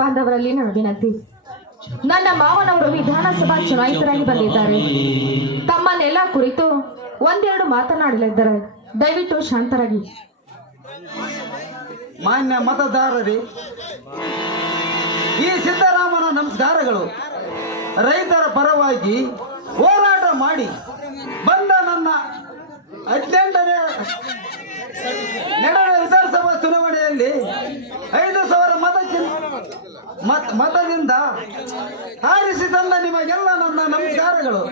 ಬಾಂಧವರಲ್ಲಿ ನನ್ನ ವಿನಂತಿ. ನನ್ನ ಮಾವನವರು ವಿಧಾನಸಭಾ ಚುನಾಯಿತರಾಗಿ ಬಂದಿದ್ದಾರೆ. ತಮ್ಮನ್ನೆಲ್ಲ ಕುರಿತು ಒಂದೆರಡು ಮಾತನಾಡಲಿದ್ದಾರೆ. ದಯವಿಟ್ಟು ಶಾಂತರಾಗಿ. ಮಾನ್ಯ ಮತದಾರರೇ, ಈ ಸಿದ್ದರಾಮನ ನಮಸ್ಕಾರಗಳು. ರೈತರ ಪರವಾಗಿ ಹೋರಾಟ ಮಾಡಿ ಬಂದ ನನ್ನ 18ನೇ ನಡೆದ ವಿಧಾನಸಭಾ ಚುನಾವಣೆಯಲ್ಲಿ 5,000 ಮತದಿಂದ ಆರಿಸಿ ತಂದ ನಿಮಗೆಲ್ಲ ನನ್ನ ನಮಸ್ಕಾರಗಳು.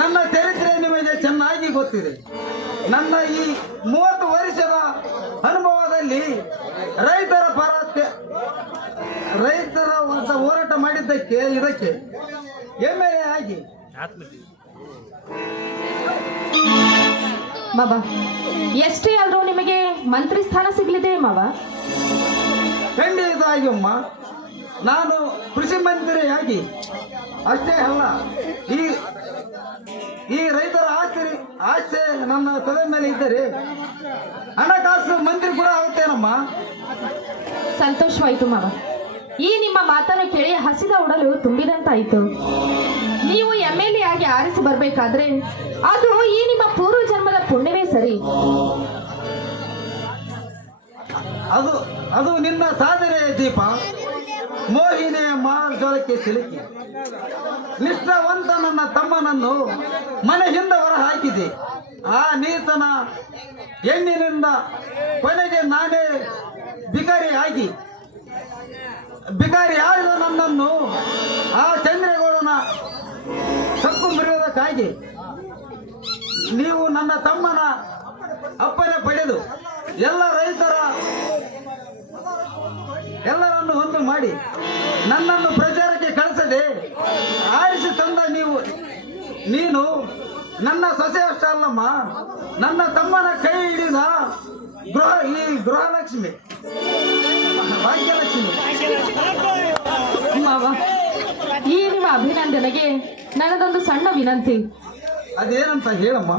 ನನ್ನ ಚರಿತ್ರೆ ನಿಮಗೆ ಚೆನ್ನಾಗಿ ಗೊತ್ತಿದೆ. ನನ್ನ ಈ 30 ವರ್ಷದ ಅನುಭವದಲ್ಲಿ ರೈತರ ವಿರುದ್ಧ ಹೋರಾಟ ಮಾಡಿದ್ದಕ್ಕೆ ಇದಕ್ಕೆ ಹೆಮ್ಮೆಯೇ ಆಗಿ ಮಾವ, ಎಷ್ಟೇ ಆದ್ರೂ ನಿಮಗೆ ಮಂತ್ರಿ ಸ್ಥಾನ ಸಿಗಲಿದೆ ಮಾವ? ಖಂಡಿತವಾಗಿ ಅಮ್ಮ, ನಾನು ಕೃಷಿ ಮಂತ್ರಿಯಾಗಿ ಅಷ್ಟೇ ಅಲ್ಲ, ಈ ರೈತರ ಆಸೆ ನನ್ನ ತಲೆ ಮೇಲೆ ಇದ್ದರೆ ಹಣಕಾಸು ಮಂತ್ರಿ ಕೂಡ ಆಗುತ್ತೇನಮ್ಮ. ಸಂತೋಷವಾಯಿತು ಮಾವ. ಈ ನಿಮ್ಮ ಮಾತನ್ನು ಕೇಳಿ ಹಸಿದ ಉಡಲು ತುಂಬಿದಂತಾಯಿತು. ನೀವು MLA ಆಗಿ ಆರಿಸಿ ಬರಬೇಕಾದ್ರೆ ಅದು ಈ ನಿಮ್ಮ ಪೂರ್ವ ಜನ್ಮದ ಪುಣ್ಯವೇ ಸರಿ. ಅದು ನಿನ್ನ ಸಾಧನೆಯ ದೀಪ, ಮೋಹಿನಿಯ ಮಾರ್ಜೋಳಕ್ಕೆ ಸಿಲುಕಿ ನಿಷ್ಠಾವಂತ ನನ್ನ ತಮ್ಮನನ್ನು ಮನೆಯಿಂದ ಹೊರ ಹಾಕಿದೆ. ಆ ನೀತನ ಹೆಣ್ಣಿನಿಂದ ಕೊನೆಗೆ ನಾನೇ ಬಿಕಾರಿ ಆದ ನನ್ನನ್ನು ಆ ಚಂದ್ರೇಗೌಡನ ತಪ್ಪು ಮುರಿಯೋದಕ್ಕಾಗಿ ನೀವು ನನ್ನ ತಮ್ಮನ ಅಪ್ಪನೆ ಪಡೆದು ಎಲ್ಲರನ್ನು ಒಂದು ಮಾಡಿ ನನ್ನನ್ನು ಪ್ರಚಾರಕ್ಕೆ ಕಳಿಸದೆ ಆರಿಸಿ ತಂದ ನೀನು ನನ್ನ ಸೊಸೆ ಅಷ್ಟೇ ಅಲ್ಲಮ್ಮ, ನನ್ನ ತಮ್ಮನ ಕೈ ಹಿಡಿದ ಗೃಹಲಕ್ಷ್ಮಿ, ಭಾಗ್ಯಲಕ್ಷ್ಮಿ. ಮಾವ, ಈ ನಿಮ್ಮ ಅಭಿನಂದನೆಗೆ ನನ್ನದೊಂದು ಸಣ್ಣ ವಿನಂತಿ. ಅದೇನಂತ ಹೇಳಮ್ಮ.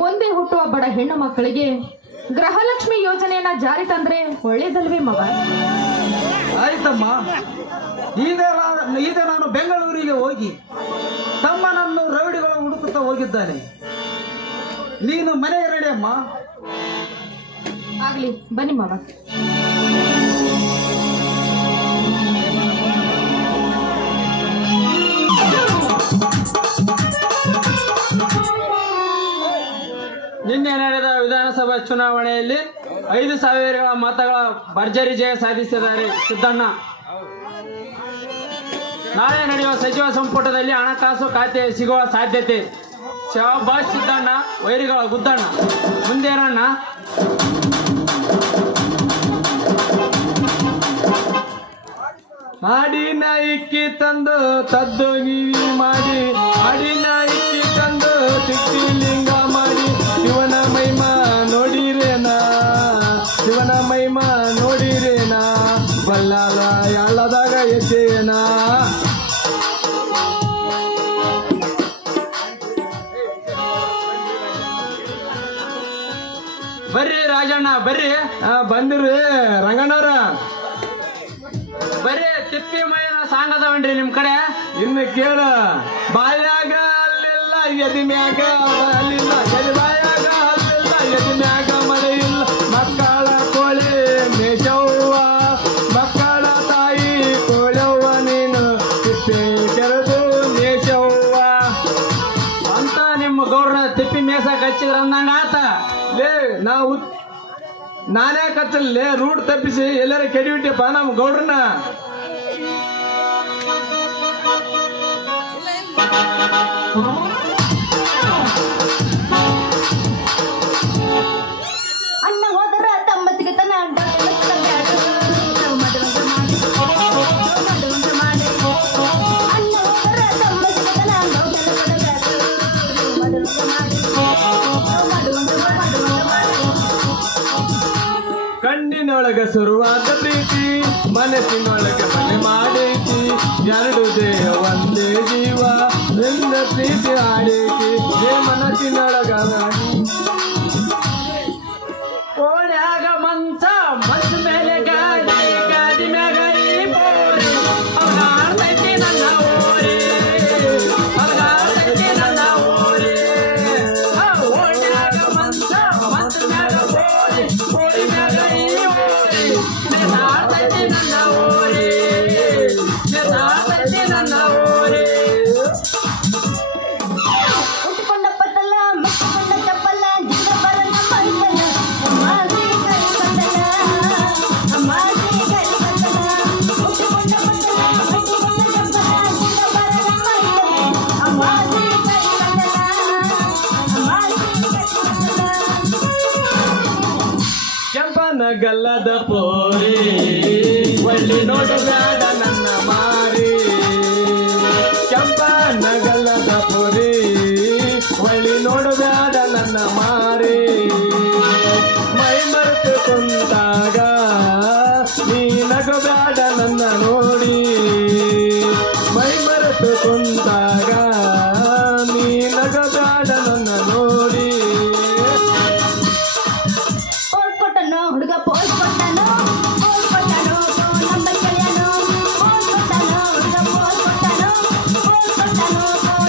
ಮುಂದೆ ಹುಟ್ಟುವ ಬಡ ಹೆಣ್ಣು ಮಕ್ಕಳಿಗೆ ಗೃಹಲಕ್ಷ್ಮಿ ಯೋಜನೆಯನ್ನ ಜಾರಿ ತಂದ್ರೆ ಒಳ್ಳೇದಲ್ವೇ ಮಾವ? ಆಯ್ತಮ್ಮ, ಈಗ ನಾನು ಬೆಂಗಳೂರಿಗೆ ಹೋಗಿ ತಮ್ಮನನ್ನು ರೌಡಿಗಳು ಹುಡುಕುತ್ತಾ ಹೋಗಿದ್ದಾನೆ. ನೀನು ಮನೆಗೆ ರೆಡಿ ಅಮ್ಮ. ಆಗ್ಲಿ, ಬನ್ನಿ ಮಾವ. ನಿನ್ನೆ ನಡೆದ ವಿಧಾನಸಭಾ ಚುನಾವಣೆಯಲ್ಲಿ 5,000 ಮತಗಳ ಭರ್ಜರಿ ಜಯ ಸಾಧಿಸಿದ್ದಾರೆ ಸಿದ್ದಣ್ಣ. ನಾಳೆ ನಡೆಯುವ ಸಚಿವ ಸಂಪುಟದಲ್ಲಿ ಹಣಕಾಸು ಖಾತೆ ಸಿಗುವ ಸಾಧ್ಯತೆ. ಶಾಬಾಷ್ ಸಿದ್ದಣ್ಣ, ವೈರಿಗಳ ಗುದ್ದಣ್ಣ. ಮುಂದೇನಣ್ಣ? ಆಡಿನ ಇಕ್ಕಿ ತಂದು ತದ್ದು ಗಿವಿ ಮಾಡಿ, ಆಡಿನ ಇಕ್ಕಿ ತಂದು ಚಿಕ್ಕಿಲಿಂಗ ಮಾಡಿ, ಶಿವನ ಮಹಿಮಾ ನೋಡಿರೇನಾ ಬಲ್ಲಾಲ ಯಾಳದಾಗ ಎದ್ದೇನಾ. ಬರ್ರಿ ರಾಜಣ್ಣ, ಬರ್ರಿ. ಬಂದಿರಿ ರಂಗಣ್ಣವ್ರ, ಬರ್ರಿ. ತಿಪ್ಪಿ ಮೈನ ಸಾಂಗ್ ಅದಾವನ್ರಿ ನಿಮ್ ಕಡೆ? ಇನ್ನು ಕೇಳ. ಬಾಯಾಗ ಅಲ್ಲಿಲ್ಲ ಎದಿ ಮ್ಯಾಗ ಅಲ್ಲಿಲ್ಲ, ಬಾಯಾಗ ಅಲ್ಲಿಲ್ಲ ಎದಿ ಮ್ಯಾಗ ಮಳೆ ಇಲ್ಲ. ಮಕ್ಕಳ ಕೋಳಿ ಮೇಷವ್ವ, ಮಕ್ಕಳ ತಾಯಿ ಕೋಳವ್ವ, ನೀನು ತಿಪ್ಪಿ ಕೆರೆದು ಮೇಷವ್ವ ಅಂತ ನಿಮ್ಮ ಗೌಡ್ರ ತಿಪ್ಪಿ ಮೇಸಕ್ ಹಚ್ಚಿದ್ರ ಅಂದಂಗ ಆತ. ಲೇ, ನಾನೇ ಕಚ್ಚಲ್ಲೇ ರೂಟ್ ತಪ್ಪಿಸಿ ಎಲ್ಲರ ಕೆಡಿಬಿಟ್ಟಿಯಪ್ಪ ನಮ್ಮ ಗೌಡ್ರನ್ನ. ಅಣ್ಣ ಹೋದರ ತಮ್ಮ ಸಿಗತನ ಕಣ್ಣಿನೊಳಗ ಶುರುವಾದ ಪ್ರೀತಿ, ಮನಸ್ಸಿನೊಳಗೆ ಮನೆ ಮಾಡೈತಿ. 2 ದೇಹ ಒಂದೇ ಜೀವ, ನಿನ್ನ ಪ್ರೀತಿ ಆಡೈತಿ. ಮನಸ್ಸಿನೊಳಗ ಓಡ್ಯಾಗ ಮಂಚ, ಮನ್ಸ ಮೇಲೆ ಗಾಡಿ, ಗಾಡಿ ಮ್ಯಾಗ ಗಲ್ಲದ ಪೋರಿ ಒಳ್ಳೆ ನೋಡಬೇಡ ನನ್ನ ಮಾರಿ ಕೆಂಪನ ಗಲ್ಲದ ಪೋರಿ ಒಳ್ಳೆ ನೋಡಬೇಡ ನನ್ನ ಮಾರಿ ಮೈ ಮರೆತು ಕುಂತಾಗ ನೀ ನಗಬೇಡ ನನ್ನ ನೋಡಿ ಮೈ ಮರೆತು ಕುಂತಾಗ ನೀ ನಗಬೇಡ ನನ್ನ ನೋಡಿ ಪೋಸ್ ಕೊಟ್ಟನು ಹುಡುಗ ಪೋಸ್ ಕೊಟ್ಟನು ನಮ್ಮ ಗೆಳೆಯನು ಪೋಸ್ ಕೊಟ್ಟನು ಹುಡುಗ ಪೋಸ್ ಕೊಟ್ಟನು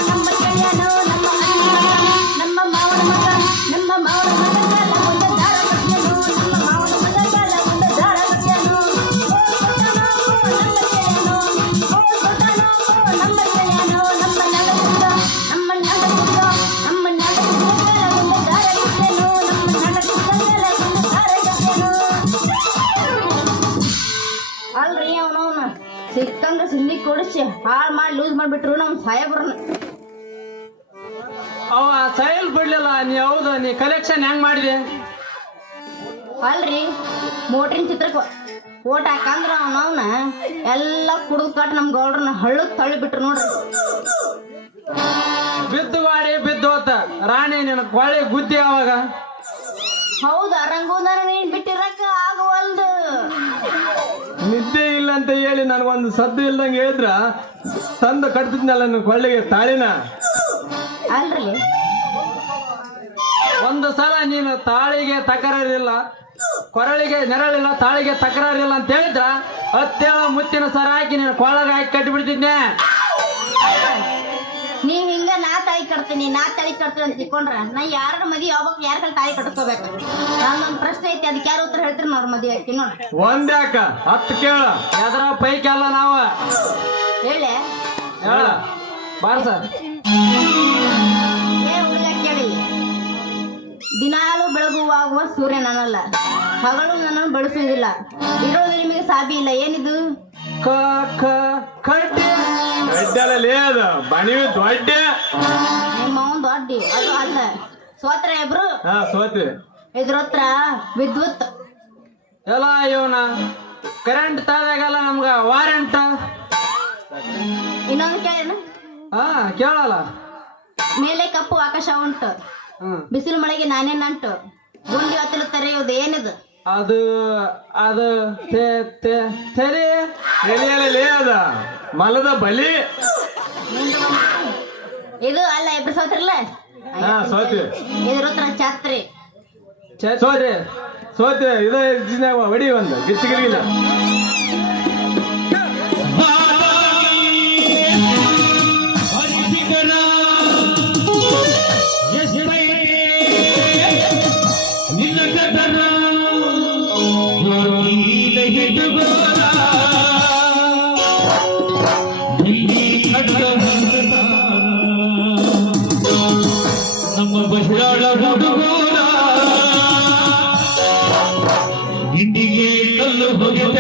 ನಮ್ಮ ಗೆಳೆಯನು ನಮ್ಮ ಅಣ್ಣ ನಮ್ಮ ಮಾವನ ಮಗ ನಮ್ಮ ಮಾವನ ಮಗ ಕಾಲ ಒಂದು ದಾರ ಕಟ್ಟಿಯನು ನಮ್ಮ ಮಾವನ ಮಗ ಕಾಲ ಒಂದು ದಾರ ಕಟ್ಟಿಯನು ಪೋಸ್ ಕೊಟ್ಟನು ನಮ್ಮ ಗೆಳೆಯನು ಪೋಸ್ ಕೊಟ್ಟನು ನಮ್ಮ ಗೆಳೆಯನು ನಮ್ಮ ನಡಗುತ್ತ ನಮ್ಮ ನಡಗುತ್ತ ನಮ್ಮ ನಡಗುತ್ತ ಕಾಲ ಒಂದು ದಾರ ಕಟ್ಟಿಯನು ನಮ್ಮ ನಡಗುತ್ತ ಕಾಲ ಒಂದು ದಾರ ಕಟ್ಟಿಯನು ಅಲ್ರಿ ಅವನವನ ಸಿಕ್ಕಂಗ ಸಿಂಧಿ ಕೊಡಿಸಿ ಹಾಳು ಮಾಡಿ ಲೂಸ್ ಮಾಡಿಬಿಟ್ರು ನಮ್ಮ ಸಾಹೇಬ್ರನ್ನ ಅವ ಸೈಲ್ ಬಿಡ್ಲಿಲ್ಲ ನೀ ಹೌದು ನೀ ಕಲೆಕ್ಷನ್ ಹೆಂಗ್ ಮಾಡಿದೆ ಅಲ್ರಿ ಮೋಟ್ರಿನ ಚಿತ್ರಕ್ಕೆ ಓಟ್ ಹಾಕಂದ್ರ ಅವನವನ ಎಲ್ಲ ಕುಡಿದು ಕಟ್ ನಮ್ಮ ಗೌಡ್ರನ್ನ ಹಳ್ಳಕ್ ತಳ್ಳಿ ಬಿಟ್ರು ನೋಡ್ರಿ ಬಿದ್ದು ಗಾಡಿ ಬಿದ್ದು ಹೋತ ರಾಣಿ ನಿನ್ನ ಕೊಳ್ಳಿ ಗುದ್ದಿ ಅವಾಗ ಹೌದಾ ರಂಗೋದನ ನೀನ್ ಬಿಟ್ಟಿರಕ್ಕ ಆಗವಲ್ದು ನಿದ್ದೆ ಇಲ್ಲ ಅಂತ ಹೇಳಿ ನನಗೊಂದು ಸದ್ದು ಇಲ್ದಂಗೆ ಹೇಳಿದ್ರ ತಂದು ಕಟ್ತಿದ್ನಲ್ಲ ನನ್ನ ಕೊಳ್ಳಿಗೆ ತಾಳಿನ ಅಲ್ರಿ ಒಂದು ಸಲ ನೀನು ತಾಳಿಗೆ ತಕರಾರಿಲ್ಲ ಕೊರಳಿಗೆ ನೆರಳಿಲ್ಲ ತಾಳಿಗೆ ತಕರಾರಿಲ್ಲ ಅಂತ ಹೇಳಿದ್ರ ಹತ್ತೇಳ ಮುತ್ತಿನ ಸರ ಹಾಕಿ ನೀನು ಕೊಳ್ಳಗ ಹಾಕಿ ಕಟ್ಟಿಬಿಡ್ತಿದ್ನೆ ನೀವ್ ಹಿಂಗ ನಾ ತಾಳಿ ಕಟ್ತೀನಿ ಅಂತ ತಿಳ್ಕೊಂಡ್ರ ನಾ ಯಾರ ಮದಿ ಯಾವಾಗ ಯಾರ ಕಡೆ ತಾಳಿ ಕಟ್ಕೋಬೇಕು ನಂದೊಂದ್ ಪ್ರಶ್ನೆ ಐತಿ ಅದಕ್ಕೆ ಯಾರು ಉತ್ತರ ಹೇಳ್ತೀರಿ ನೋಡ್ರ ಮದಿ ಹಾಕಿ ನೋಡ್ರಿ ಒಂದ್ಯಾಕ 10 ಕೇಳ ಎದ್ರ ಪೈಕಿ ಅಲ್ಲ ನಾವ ಹೇಳೆ ಹೇಳ ಬಾರ್ಸ ಏ ಹುಡುಗ ಕೇಳಿ ದಿನಾಲು ಬೆಳಗುವಾಗುವ ಸೂರ್ಯ ನಾನಲ್ಲ ಹಗಲು ನನ್ನನ್ನು ಬೆಳೆಸುವುದಿಲ್ಲ ಇರೋದು ನಿಮಗೆ ಸಾಬಿ ಇಲ್ಲ ಏನಿದು ಕ ಕ ಕಟ್ಟಿ ದೊಡ್ಡಲ್ಲಿ ಅದು ಬಣಿವಿ ದೊಡ್ಡ ನಿಮ್ಮ ಅವನ್ ದೊಡ್ಡಿ ಅದು ಅಲ್ಲ ಸ್ವತ್ರ ಇಬ್ರು ಹಾ ಸೋತಿ ಇದ್ರ ಹತ್ರ ವಿದ್ಯುತ್ ಎಲ್ಲ ಇವನ ಕರೆಂಟ್ ತಾವಾಗಲ್ಲ ನಮ್ಗ ವಾರೆಂಟ್ ಇನ್ನೊಂದು ಕೇಳೇನು ಹಾ ಕೇಳಲ್ಲ ಮೇಲೆ ಕಪ್ಪು ಆಕಾಶ ಉಂಟು ಹ್ಮ್ ಬಿಸಿಲು ಮಳೆಗೆ ನಾನೇ ನಂಟು ಗುಂಡಿ ಹೊತ್ತಲು ತೆರೆಯುವುದು ಏನಿದು ಅದು ಅದು ತೆರೆ ಎಲೆಯಲ್ಲಿ ಅದ ಮಲದ ಬಲಿ ಇದು ಅಲ್ಲ ಇಬ್ರು ಸೋತ್ರಲ್ಲ ಹಾ ಸೋತಿ ಇದ್ರ ಹತ್ರ ಛತ್ರಿ ಸೋತಿ ಸೋತಿ ಇದ ಹೊಡಿ ಒಂದು ಗಿಚ್ಚಿಗಿರಿಗಿಲ್ಲ ನಮ್ಮ ಬಹಿರಾಳ ಹುಡುಗರ ಇಂದಿಗೆ ಕಲ್ಲು ಹೋಗಿದ್ದ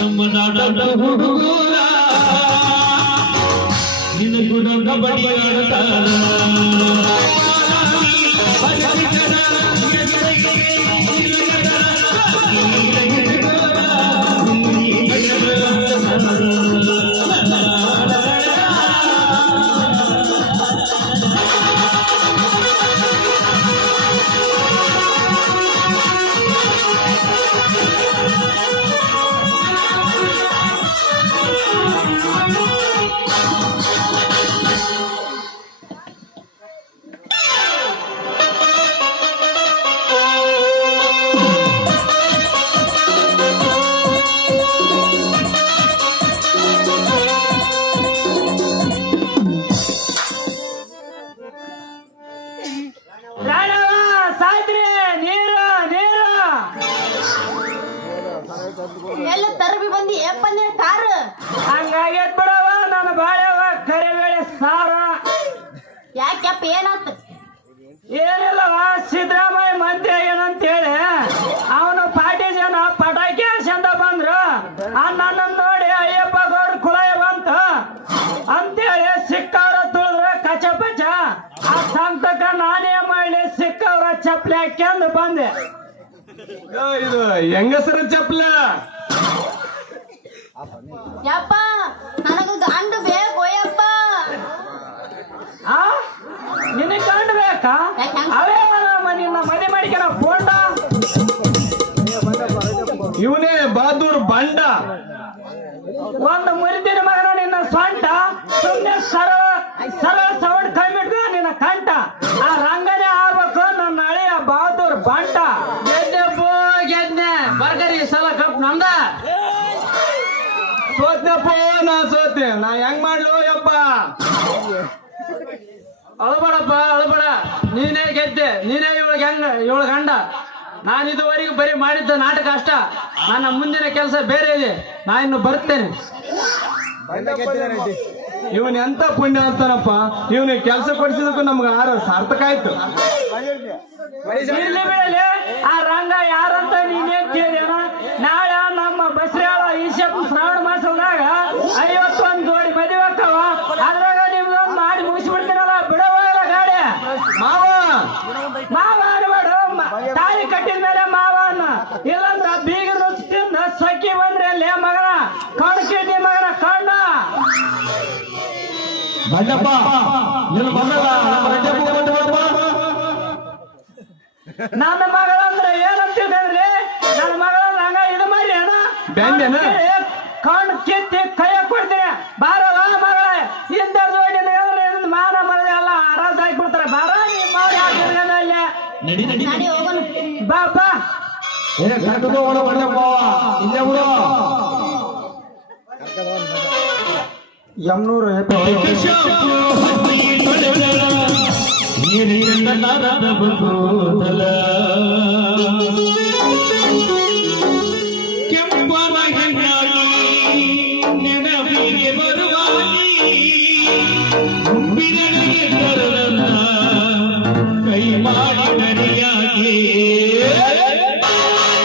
ನಮ್ಮ ನಾಡ ಹುಡುಗರ ನಿನ್ನ ಕೂಡ ಕಬಡ್ಡಿ ಆಡ್ತಾರ ಸಾಯ್ತ್ರಿ ನೀರು ನೀರು ಎಲ್ಲ ತರಬಿ ಬಂದಿ ಏಪನ್ನೇ ಕಾರ್ ಹಂಗಾಗೈತ್ ಬಿಡವ ನನ್ನ ಬಾಳೆವ ಕರಿಬೇಳೆ ಸಾರ ಯಾಕೆಪ್ಪ ಏನಾತ್ ಏನಿಲ್ಲವ ಸಿದ್ದರಾಮಯ್ಯ ಮಂತ್ರಿ ಏನಂತೇಳಿ ಅವನು ಪಾರ್ಟಿ ಜನ ಪಟಾಕಿ ಹಾಸ್ಯಂತ ಬಂದ್ರು ನನ್ನ ನೋಡಿ ಅಯ್ಯಪ್ಪ ಗೌಡ ಕುಳಯ ಬಂತ ಅಂತೇಳಿ ಸಿಕ್ಕವ್ರ ತುಳಿದ್ರ ಕಚಪಚ ಆ ಸಂತಕ ನಾನೇ ಮಾಡಿ ಸಿಕ್ಕವ್ರ ಚಪ್ಪಲಿ ಹಾಕ್ಯಂದು ಬಂದೆ ಇದು ಹೆಂಗಸರ ಚಪ್ಪಲ ಯಪ್ಪ ನನಗ ಗಂಡ ಬೇಕು ಯಪ್ಪ ಆ ನಿನಗೆ ಕಂಡು ಬೇಕಾ ಅವೇ ನಿನ್ನ ಮನೆ ಮಾಡಿಕೆ ಫೋಟ ಇವನೇ ಬಹದ್ದೂರ್ ಬಂಡ ಒಂದು ಮುರಿದಿನ ಮಗನ ನಿನ್ನ ಸ್ವಂಟ ಸುಮ್ಮನೆ ಸರಳ ಸರಳ ಸೌಂಡ್ ಕೈಬಿಟ್ಟ ನಿನ್ನ ಕಂಠ ಆ ರಂಗನೇ ಆಗ್ಬೇಕು ನನ್ನ ಹಳೆಯ ಬಹದ್ದೂರ್ ಬಂಟ ಗೆದ್ದೆಪ್ಪೋ ಗೆದ್ನೆ ಬರ್ಗರಿ ಸಲ ಕಪ್ ನಂದ ಸೋತ್ನಪ್ಪೋ ನಾ ಸೋತೆ ನಾ ಹೆಂಗ್ ಮಾಡ್ಲು ಯಪ್ಪ ಅಳಬೇಡಪ್ಪ ಅಳಬೇಡ ನೀನೇ ಗೆದ್ದೆ ನೀನೇ ಇವಳು ಗಂಡ ನಾನು ಇದುವರೆಗೂ ಬರೀ ಮಾಡಿದ್ದ ನಾಟಕ ಅಷ್ಟ ನನ್ನ ಮುಂದಿನ ಕೆಲಸ ಬೇರೆ ಇದೆ ನಾ ಇನ್ನು ಬರ್ತೇನೆ ಇವನ್ ಎಂತ ಪುಣ್ಯ ಅಂತಾನಪ್ಪ ಇವನಿಗೆ ಕೆಲಸ ಕೊಡಿಸಿದಕ್ಕೂ ನಮ್ಗೆ ಸಾರ್ಥಕ ಆಯ್ತು ಇರ್ಲಿ ಬಿಡಲಿ ಆ ರಂಗ ಯಾರಂತ ನೀನೇನ್ ಕೇಳ್ಯಾನ ನಾಳೆ ನಮ್ಮ ಬಸ್ರಾಳ ಈಶಪ್ಪ ಶ್ರಾವಣ ಮಾಸದಾಗ 51 ಜೋಡಿ ಮದುವೆ ಹಾಕವ ಅದ್ರಾಗ ನಿಮ್ದೊಂದು ಮಾಡಿ ಮುಗಿಸ್ಬಿಡ್ತೀನಲ್ಲ ಬಿಡವಲ್ಲ ಗಾಡಿ ಮಾವ ಮಾವ ಅನ್ಬೇಡು ತಾಳಿ ಕಟ್ಟಿದ ಮೇಲೆ ಮಾವ ಅನ್ನ ಇಲ್ಲಂದ್ರ ಬೀಗ ನುಚ್ಚಿಂದ ಸೊಕ್ಕಿ ಬಂದ್ರೆ ಅಲ್ಲೇ ಮಗನ ಕಣ್ಣು ಕಿಡ್ನಿ ಮಗನ ಕಣ್ಣ ಬಂಡಪ್ಪ ನೀನು ಬಂದಲ್ಲ ನನ್ನ ಮಗಳಂದ್ರೆ ಏನಂತಿದ್ರಿ ನನ್ನ ಮಗಳಂದ್ರೆ ಹಂಗ ಇದು ಮಾಡಿ ಅಣ್ಣ ಕಣ್ಣು ಕಿತ್ತಿ ಕೈಯ ಕೊಡ್ತೀನಿ ಬಾರವ ಮಗಳ ಇಂಥ ಮಾನ ಮರದ ಎಲ್ಲ ಆರಾಸ ಹಾಕ್ಬಿಡ್ತಾರೆ ಬಾರ ನೀನ್ ಮಾಡಿ ಹಾಕಿದ್ರೆ ನಡಿ ನಡಿ ನಡಿ ಹೋಗೋಣ ಬಾ ಬಾ ಯಮ್ನೂರು ನೆನಪಿಗೆ ಬರುವಾಗಿ ಕೈ ಮಾಡಿ ನರಿಯಾಗಿ ಮಾಡಿ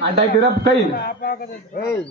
ಅಡ್ಡ ಹಾಕಿದ್ರ ಕೈ ಏಯ್